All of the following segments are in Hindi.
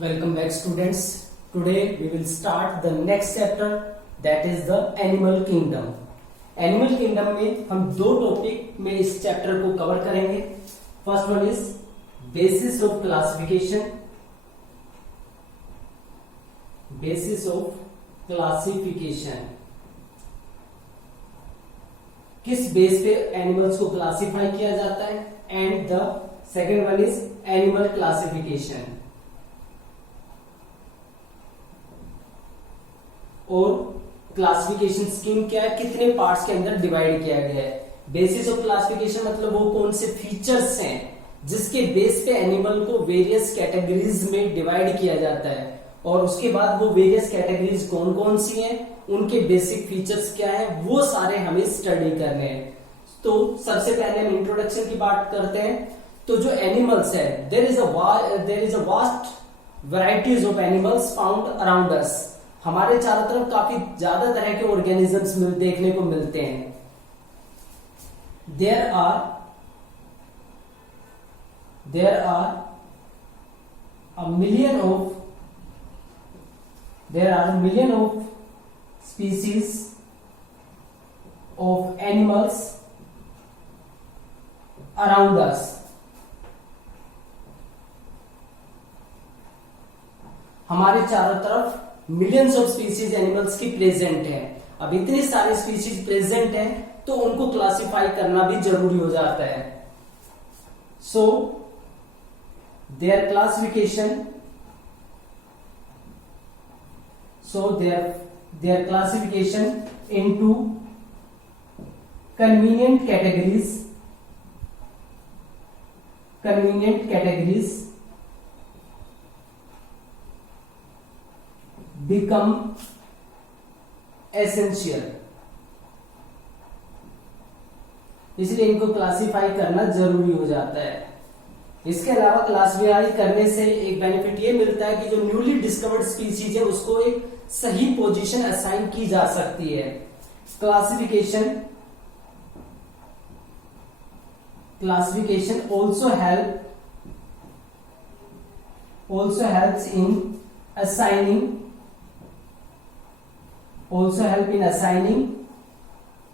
Welcome back students. Today we will start the next chapter, that is the animal kingdom. Animal kingdom में हम दो टॉपिक में इस चैप्टर को कवर करेंगे. First one is basis of classification. Basis of classification, किस बेस पे एनिमल्स को क्लासिफाई किया जाता है. And the second one is animal classification. और क्लासिफिकेशन स्कीम क्या है, कितने पार्ट्स के अंदर डिवाइड किया गया है. बेसिस ऑफ क्लासिफिकेशन मतलब वो कौन से फीचर्स हैं जिसके बेस पे एनिमल को वेरियस कैटेगरीज में डिवाइड किया जाता है, और उसके बाद वो वेरियस कैटेगरीज कौन कौन सी हैं, उनके बेसिक फीचर्स क्या है, वो सारे हमें स्टडी करने हैं. तो सबसे पहले हम इंट्रोडक्शन की बात करते हैं. तो जो एनिमल्स है, there is a vast varieties of animals found around us. हमारे चारों तरफ काफी ज्यादा तरह के ऑर्गेनिजम्स देखने को मिलते हैं. There are a million of species of animals around us. हमारे चारों तरफ मिलियंस ऑफ स्पीसीज एनिमल्स की प्रेजेंट है. अब इतनी सारी स्पीसीज प्रेजेंट है तो उनको क्लासिफाई करना भी जरूरी हो जाता है. So there classification into convenient categories become essential. इसलिए इनको क्लासिफाई करना जरूरी हो जाता है. इसके अलावा क्लासिफाई करने से एक बेनिफिट ये मिलता है कि जो न्यूली डिस्कवर्ड स्पीसीज है उसको एक सही पोजीशन असाइन की जा सकती है. Classification also helps in assigning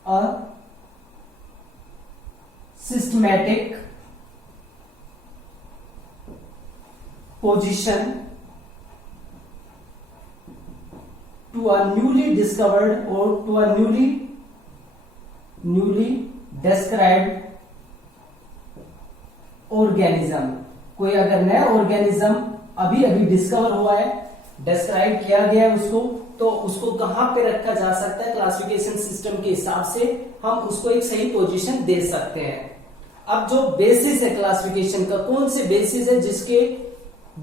a systematic position to a newly discovered or to a newly described organism. कोई अगर नया ऑर्गेनिज्म अभी डिस्कवर हुआ है, डिस्क्राइब किया गया है उसको, तो उसको कहां पे रखा जा सकता है, क्लासिफिकेशन सिस्टम के हिसाब से हम उसको एक सही पोजीशन दे सकते हैं. अब जो बेसिस है क्लासिफिकेशन का, कौन से बेसिस है जिसके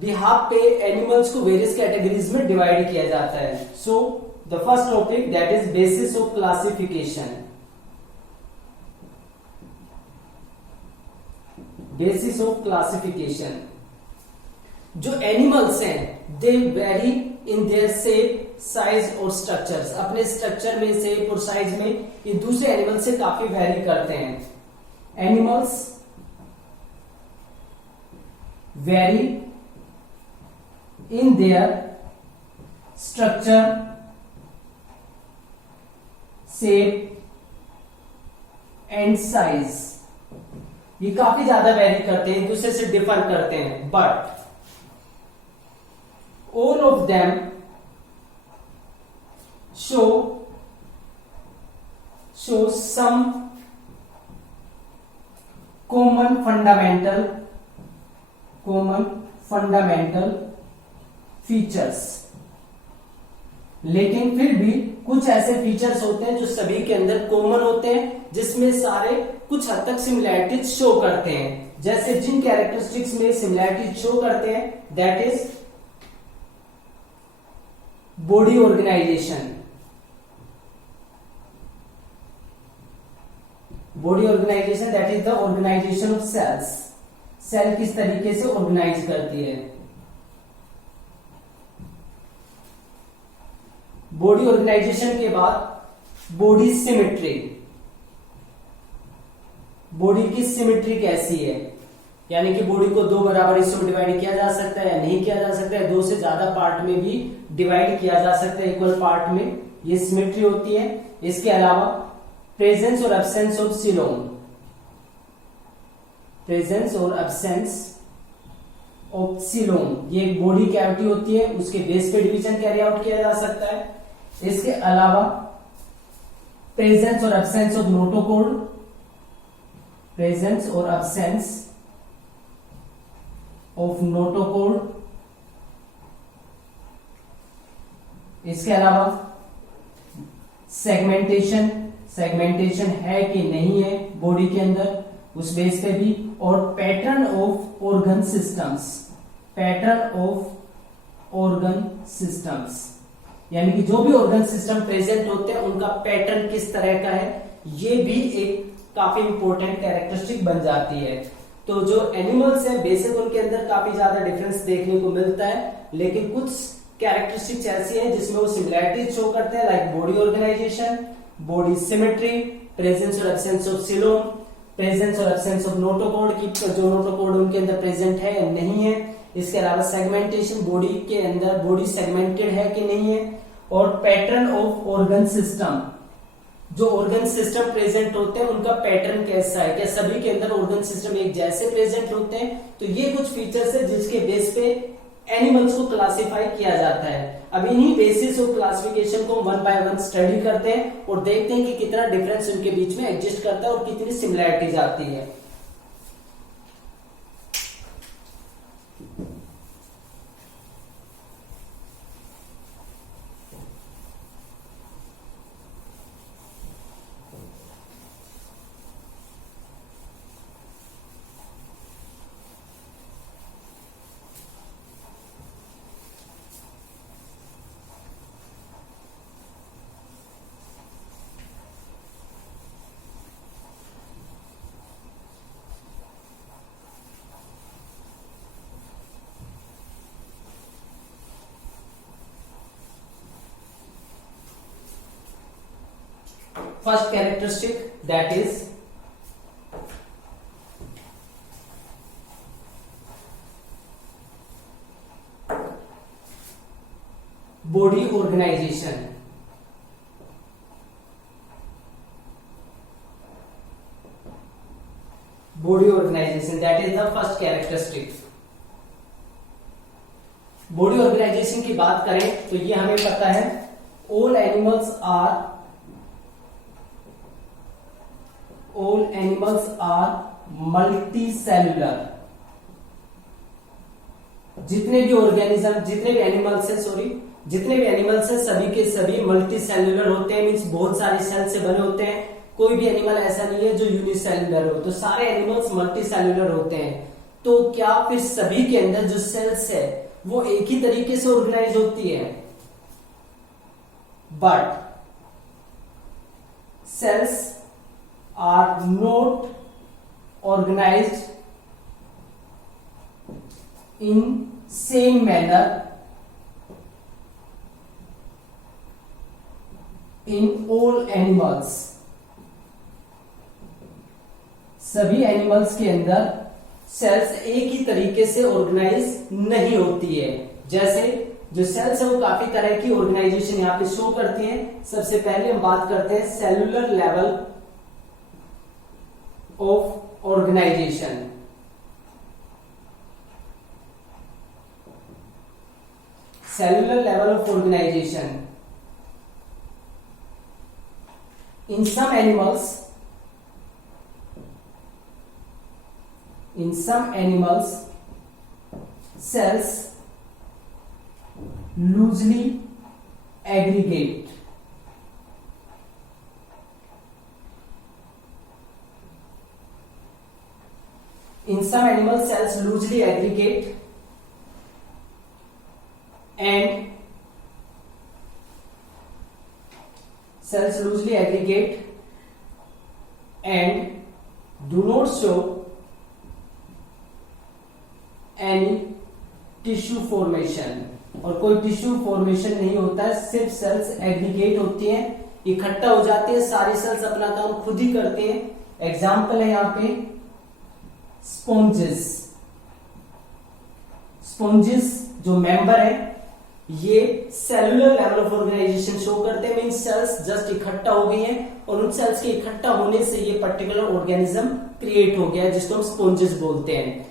बिहाफ पे एनिमल्स को वेरियस कैटेगरीज में डिवाइड किया जाता है. So the first topic that is basis of classification. Basis of classification. जो एनिमल्स हैं they vary in their shape, size और स्ट्रक्चर्स. अपने स्ट्रक्चर में, शेप और साइज में ये दूसरे एनिमल से काफी वेरी करते हैं. Animals vary in their structure, shape and size. ये काफी ज्यादा वेरी करते हैं, एक दूसरे से डिफर करते हैं. But all of them show some common fundamental features. लेकिन फिर भी कुछ ऐसे फीचर्स होते हैं जो सभी के अंदर कॉमन होते हैं, जिसमें सारे कुछ हद तक सिमिलैरिटीज शो करते हैं. जैसे जिन कैरेक्टरिस्टिक्स में सिमिलैरिटीज शो करते हैं, that is body organization. That is the organization of cells. Cell किस तरीके से ऑर्गेनाइज करती है. बॉडी ऑर्गेनाइजेशन के बाद बॉडी सिमेट्री. बॉडी की सिमेट्री कैसी है, यानी कि बॉडी को 2 बराबर हिस्सों में डिवाइड किया जा सकता है या नहीं किया जा सकता है, 2 से ज्यादा पार्ट में भी डिवाइड किया जा सकता है इक्वल पार्ट में, ये सिमेट्री होती है। इसके अलावा प्रेजेंस और एब्सेंस ऑफ सीलोम, प्रेजेंस और एब्सेंस ऑफ सीलोम, ये एक बॉडी कैविटी होती है, उसके बेस पे डिवीजन कैरी आउट किया जा सकता है। इसके अलावा प्रेजेंस और एब्सेंस ऑफ नोटोकॉर्ड, प्रेजेंस और एब्सेंस ऑफ नोटोकॉर्ड। इसके अलावा सेगमेंटेशन, सेगमेंटेशन है कि नहीं है बॉडी के अंदर, उस बेस पे भी। और pattern of organ systems, pattern of organ systems, यानी कि जो भी ऑर्गन सिस्टम प्रेजेंट होते हैं उनका पैटर्न किस तरह का है, ये भी एक काफी इंपॉर्टेंट कैरेक्टरिस्टिक बन जाती है। तो जो एनिमल्स हैं बेसिक उनके अंदर काफी ज्यादा डिफरेंस देखने को मिलता है, लेकिन कुछ कैरेक्टरिस्टिक्स ऐसी हैं जिसमें वो सिमिलैरिटीज शो करते हैं, like body organization, body symmetry, presence और एब्सेंस ऑफ सीलोम, प्रेजेंस और एब्सेंस ऑफ नोटोकॉर्ड की जो नोटोकॉर्ड उनके अंदर प्रेजेंट है या नहीं है। इसके अलावा सेगमेंटेशन, बॉडी के अंदर बॉडी सेगमेंटेड है कि नहीं है। और पैटर्न ऑफ ऑर्गन सिस्टम, जो ऑर्गन सिस्टम प्रेजेंट होते हैं उनका पैटर्न कैसा है, क्या सभी के अंदर ऑर्गन सिस्टम एक जैसे प्रेजेंट होते हैं। तो ये कुछ फीचर्स है जिसके बेस पे एनिमल्स को क्लासिफाई किया जाता है। अब इन्हीं बेसिस ऑफ क्लासिफिकेशन को 1 बाय 1 स्टडी करते हैं और देखते हैं कि कितना डिफरेंस उनके बीच में एग्जिस्ट करता है और कितनी सिमिलैरिटीज आती है। First characteristic, that is body organization. Body organization, that is the first characteristic. Body organization की बात करें तो ये हमें पता है, all animals are multicellular. जितने भी एनिमल्स हैं सभी के सभी मल्टी सेल्यूलर होते हैं, मीन्स बहुत सारे सेल से बने होते हैं। कोई भी एनिमल ऐसा नहीं है जो यूनिसेल्यूलर हो, तो सारे एनिमल्स मल्टी सेल्यूलर होते हैं। तो क्या फिर सभी के अंदर जो सेल्स है वो एक ही तरीके से ऑर्गेनाइज होती है? But cells are not organized in same manner in all animals. सभी एनिमल्स के अंदर सेल्स एक ही तरीके से ऑर्गेनाइज नहीं होती है। जैसे जो सेल्स है वो काफी तरह की ऑर्गेनाइजेशन यहां पे शो करती है। सबसे पहले हम बात करते हैं cellular level of organization. Cellular level of organization. In some animals, cells loosely aggregate. In some animals, cells loosely aggregate and do not show any tissue formation. और कोई टिश्यू फॉर्मेशन नहीं होता है, सिर्फ सेल्स एग्रीगेट होती हैं, इकट्ठा हो जाते हैं, सारी सेल्स अपना काम खुद ही करते हैं। एग्जाम्पल है यहाँ पे स्पॉन्जेस। स्पॉन्जेस जो मेंबर है ये cellular level of organization show करते हैं, मीन सेल्स जस्ट इकट्ठा हो गई हैं और उन सेल्स के इकट्ठा होने से ये पर्टिकुलर ऑर्गेनिज्म क्रिएट हो गया है, जिसको हम स्पॉन्जेस बोलते हैं।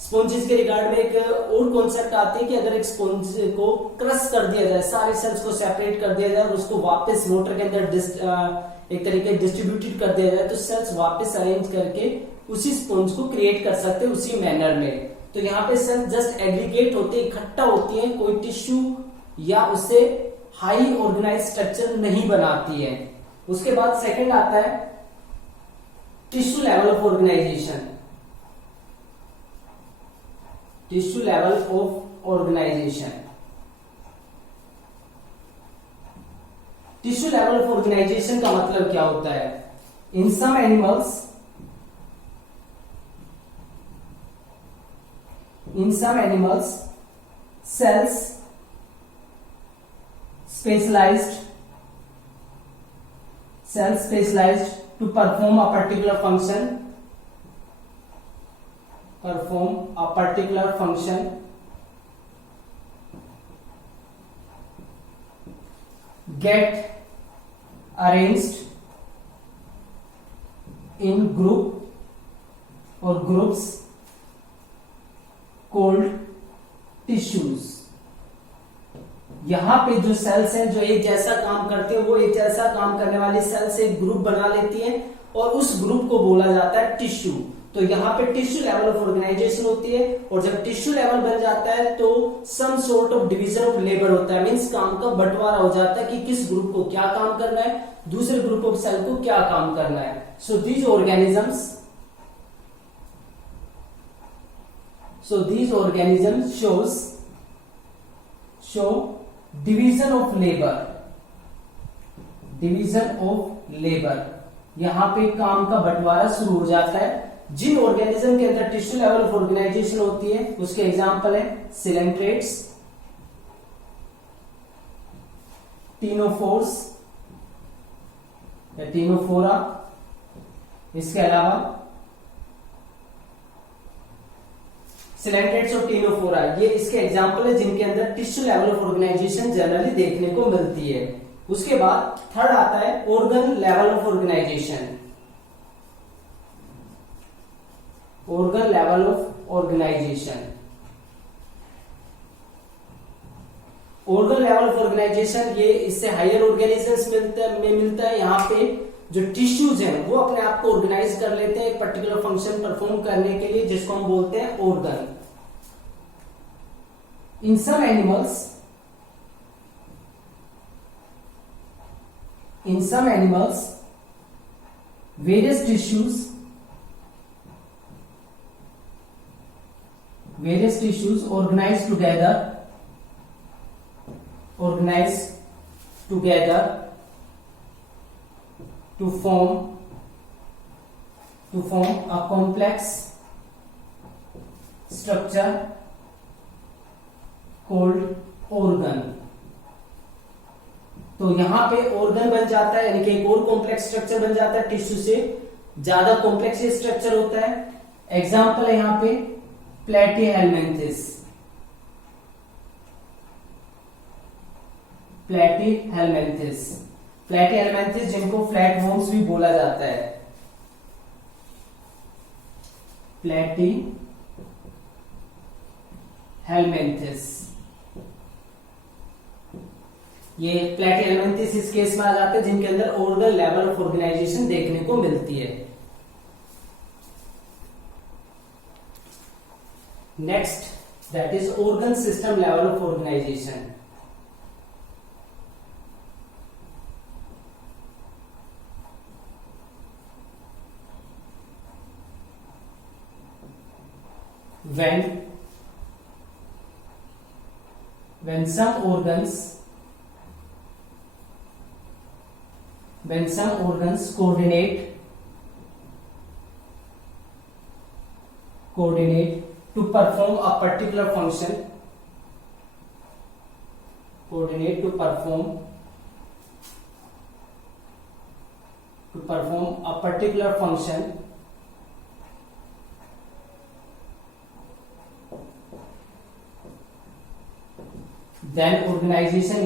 स्पॉन्जेस के रिगार्ड में एक और कॉन्सेप्ट आती है कि अगर एक स्पॉन्ज को क्रश कर दिया जाए, सारे सेल्स को सेपरेट कर दिया जाए और उसको वापस मोटर के अंदर एक तरीके डिस्ट्रीब्यूटेड कर दिया जाए, तो सेल्स वापस अरेंज करके उसी स्पॉन्ज को क्रिएट कर सकते हैं उसी मैनर में। तो यहाँ पे सेल्स जस्ट एग्रीगेट होते, इकट्ठा होती है, कोई टिश्यू या उससे हाई ऑर्गेनाइज स्ट्रक्चर नहीं बनाती है। उसके बाद सेकंड आता है tissue level of organisation. Tissue level of organisation, tissue level of organisation का मतलब क्या होता है? In some animals, in some animals cells specialized to perform a particular function get arranged in group or groups cold tissues. यहां पे जो सेल्स हैं जो एक जैसा काम करते हैं, वो एक जैसा काम करने वाली सेल्स एक ग्रुप बना लेती हैं और उस ग्रुप को बोला जाता है टिश्यू। तो यहाँ पे टिश्यू लेवल ऑफ ऑर्गेनाइजेशन होती है और जब टिश्यू लेवल बन जाता है तो some sort of division of labour होता है, मीन्स काम का बंटवारा हो जाता है कि किस ग्रुप को क्या काम करना है, दूसरे ग्रुप ऑफ सेल को क्या काम करना है। सो these organisms show division of labor। यहां पे काम का बंटवारा शुरू हो जाता है। जिन ऑर्गेनिज्म के अंदर टिश्यू लेवल ऑफ ऑर्गेनाइजेशन होती है उसके एग्जांपल है सिलेंट्रेट्स, टीनोफोर्स या टीनोफोरा। इसके अलावा सिलेंट्रेट्स और टीनोफोरा ये इसके एग्जांपल है जिनके अंदर tissue level of organization generally देखने को मिलती है। उसके बाद थर्ड आता है organ level of organization. Organ level of organization, organ level of organization ये इससे हायर ऑर्गेनिजम्स में मिलता है। यहाँ पे जो टिश्यूज हैं वो अपने आप को ऑर्गेनाइज कर लेते हैं एक पर्टिकुलर फंक्शन परफॉर्म करने के लिए, जिसको हम बोलते हैं organ. In some animals various tissues organize together to form a complex structure called organ। तो यहां पे ऑर्गन बन जाता है, यानी कि एक और कॉम्प्लेक्स स्ट्रक्चर बन जाता है, टिश्यू से ज्यादा कॉम्प्लेक्स ये स्ट्रक्चर होता है। एग्जांपल है यहां पे प्लेटीहेलमिन्थिस। प्लेटीहेलमिन्थिस जिनको फ्लैटवर्म्स भी बोला जाता है। प्लेटीहेलमिन्थिस, ये प्लेटीहेलमिन्थिस इस केस में आ जाते हैं जिनके अंदर ऑर्गन लेवल ऑफ ऑर्गेनाइजेशन देखने को मिलती है। Next that is organ system level of organization. when some organs coordinate to perform a particular function, then organization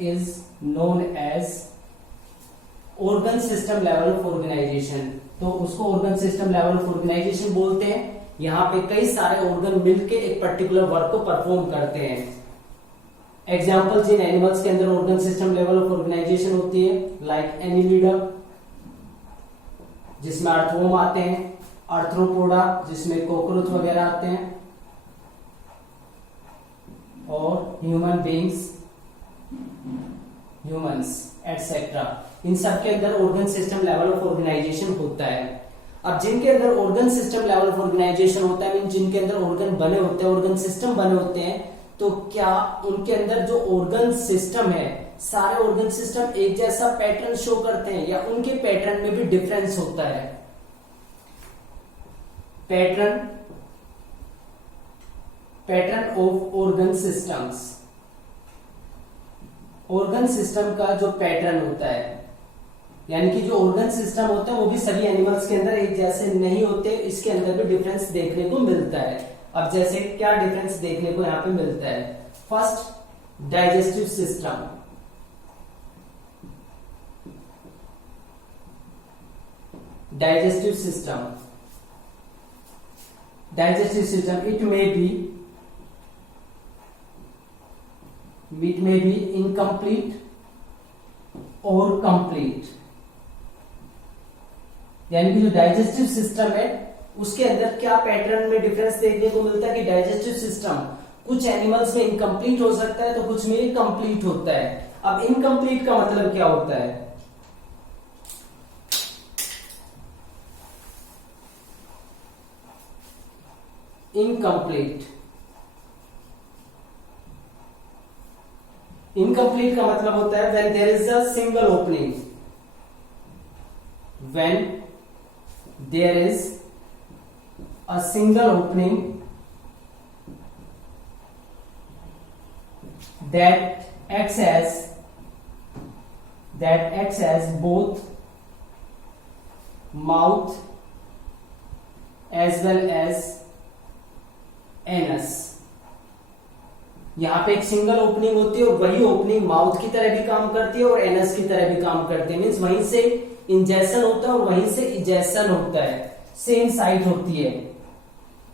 is known as organ system level of organization। तो उसको organ system level of organization बोलते हैं। यहाँ पे कई सारे organ मिलके एक particular work को perform करते हैं। एग्जाम्पल्स इन एनिमल्स के अंदर organ system level of organization होती है, like Annelida जिसमें अर्थवोम आते हैं, आर्थ्रोपोडा जिसमें कॉकरोच वगैरह आते हैं, और ह्यूमन बींग्स, ह्यूमंस एटसेट्रा, इन सब के अंदर organ system level of organization होता है। अब जिनके अंदर organ system level of organization होता है, जिनके अंदर ऑर्गन बने होते हैं, ऑर्गन सिस्टम बने होते हैं, तो क्या उनके अंदर जो ऑर्गन सिस्टम है, सारे ऑर्गन सिस्टम एक जैसा पैटर्न शो करते हैं या उनके पैटर्न में भी डिफरेंस होता है? Pattern of organ systems, organ system का जो पैटर्न होता है, यानी कि जो ऑर्गन सिस्टम होता है वो भी सभी एनिमल्स के अंदर एक जैसे नहीं होते, इसके अंदर भी डिफरेंस देखने को मिलता है। अब जैसे क्या डिफरेंस देखने को यहां पे मिलता है? First, digestive system. Digestive system, it may be incomplete or complete। यानी कि जो डाइजेस्टिव सिस्टम है उसके अंदर क्या पैटर्न में डिफरेंस देखने को मिलता है कि डाइजेस्टिव सिस्टम कुछ एनिमल्स में इनकम्प्लीट हो सकता है तो कुछ में कंप्लीट होता है। अब इनकम्प्लीट का मतलब क्या होता है? इनकम्प्लीट का मतलब होता है when there is a single opening, when there is a single opening that acts as both mouth as well as anus. यहां पे एक सिंगल ओपनिंग होती है और वही ओपनिंग माउथ की तरह भी काम करती है और एनस की तरह भी काम करती है। मींस वहीं से इंजेक्शन होता है और वहीं से इजेक्शन होता है। सेम साइट होती है,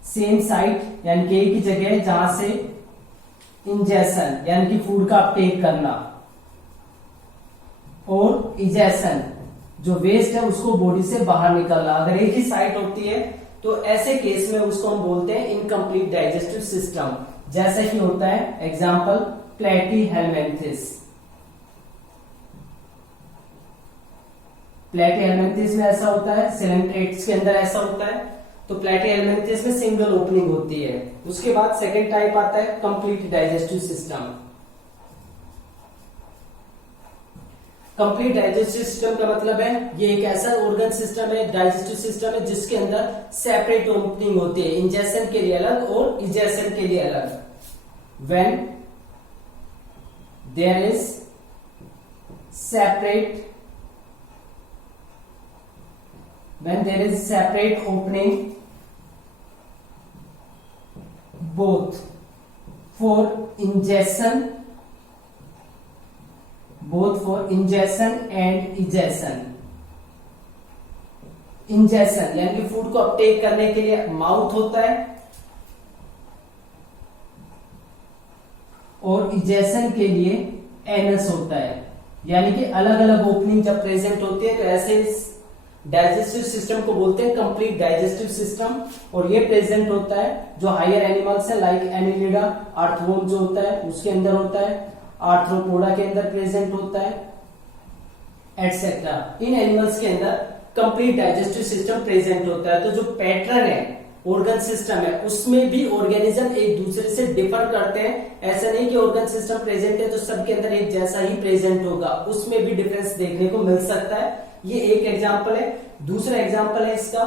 सेम साइट यानी कि एक ही जगह जहां से इंजेक्शन यानी कि फूड का अपटेक करना और इजेक्शन जो वेस्ट है उसको बॉडी से बाहर निकलना, अगर एक ही साइट होती है तो ऐसे केस में उसको हम बोलते हैं इनकम्प्लीट डाइजेस्टिव सिस्टम। जैसे कि होता है एग्जांपल प्लेटीहेलमिन्थेस। प्लेटीहेलमिन्थेस में ऐसा होता है, सिलेंट्रेट्स के अंदर ऐसा होता है। तो प्लेटीहेलमिन्थेस में सिंगल ओपनिंग होती है। उसके बाद सेकेंड टाइप आता है complete digestive system. Complete digestive system का मतलब है ये एक ऐसा ऑर्गन सिस्टम है, डाइजेस्टिव सिस्टम है जिसके अंदर सेपरेट ओपनिंग होती है, इंजेक्शन के लिए अलग और इजेक्शन के लिए अलग। When there is separate opening both for injection and ejection. Injection यानी कि फूड को अपटेक करने के लिए माउथ होता है और इजेक्शन के लिए एनस होता है। यानी कि अलग अलग ओपनिंग जब प्रेजेंट होती है तो ऐसे डाइजेस्टिव सिस्टम को बोलते हैं कंप्लीट डाइजेस्टिव सिस्टम। और ये प्रेजेंट होता है जो हायर एनिमल्स है लाइक एनिलिडा, अर्थवॉर्म जो होता है उसके अंदर होता है, आर्थ्रोपोडा के अंदर प्रेजेंट होता है एटसेट्रा। इन एनिमल्स के अंदर कंप्लीट डाइजेस्टिव सिस्टम प्रेजेंट होता है। तो जो पैटर्न है ऑर्गन सिस्टम है उसमें भी ऑर्गेनिज्म एक दूसरे से डिफर करते हैं। ऐसा नहीं कि ऑर्गन सिस्टम प्रेजेंट है तो सबके अंदर एक जैसा ही प्रेजेंट होगा, उसमें भी डिफरेंस देखने को मिल सकता है। ये एक एग्जांपल है। दूसरा एग्जांपल है इसका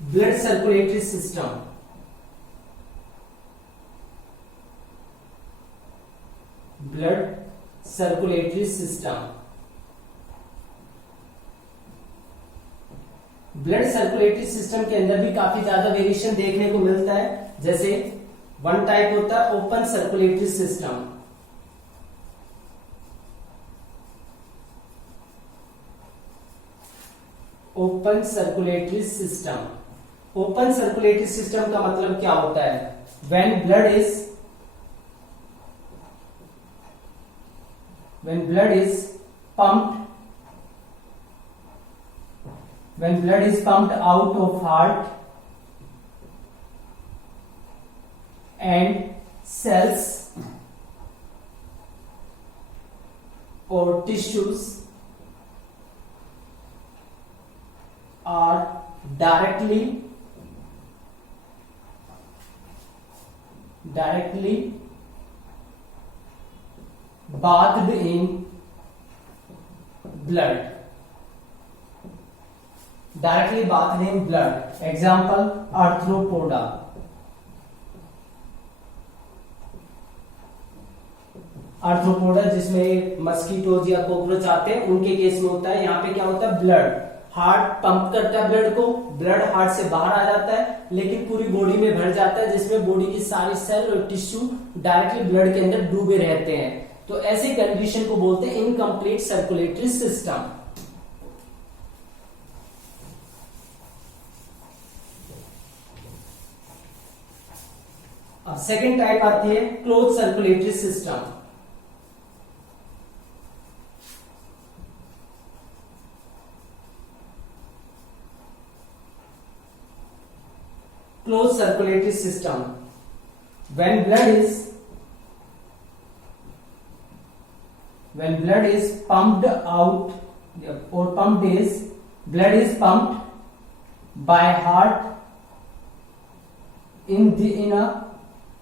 blood circulatory system. Blood circulatory system. Blood circulatory system के अंदर भी काफी ज्यादा वेरिएशन देखने को मिलता है। जैसे वन टाइप होता है open circulatory system. Open circulatory system. Open circulatory system का मतलब क्या होता है? when blood is pumped out of heart and cells or tissues are directly bathed in blood. Directly bathed in blood. Example, arthropoda. Arthropoda जिसमें मस्कीटोज या कॉकरोच आते हैं, उनके केस में होता है। यहाँ पे क्या होता है? ब्लड, हार्ट पंप करता है ब्लड को, ब्लड हार्ट से बाहर आ जाता है लेकिन पूरी बॉडी में भर जाता है, जिसमें बॉडी की सारी सेल और टिश्यू डायरेक्टली ब्लड के अंदर डूबे रहते हैं। तो ऐसी कंडीशन को बोलते हैं इनकम्प्लीट सर्कुलेटरी सिस्टम। अब सेकेंड टाइप आती है close circulatory system. Closed circulatory system. When blood is pumped out or blood is pumped by heart in a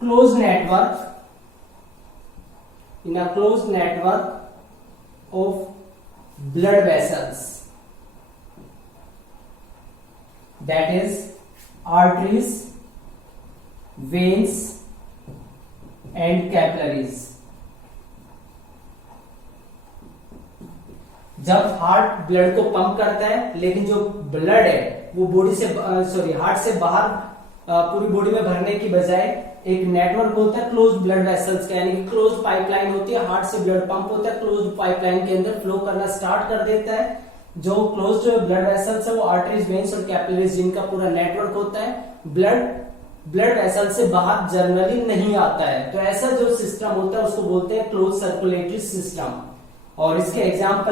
closed network of blood vessels, that is arteries, veins and capillaries। जब हार्ट ब्लड को पंप करता है लेकिन जो ब्लड है वो बॉडी से हार्ट से बाहर पूरी बॉडी में भरने की बजाय एक नेटवर्क होता है क्लोज ब्लड वेसल्स का, यानी कि क्लोज पाइपलाइन होती है। हार्ट से ब्लड पंप होता है, क्लोज पाइपलाइन के अंदर फ्लो करना स्टार्ट कर देता है। जो क्लोज ब्लड वेसल्स है वो आर्टरीज, वेन्स और कैपिलरीज जिनका पूरा नेटवर्क होता है, ब्लड वेसल से बाहर जनरली नहीं आता है। तो ऐसा जो सिस्टम होता है उसको बोलते हैं क्लोज सर्कुलेटरी सिस्टम। और इसके एग्जाम्पल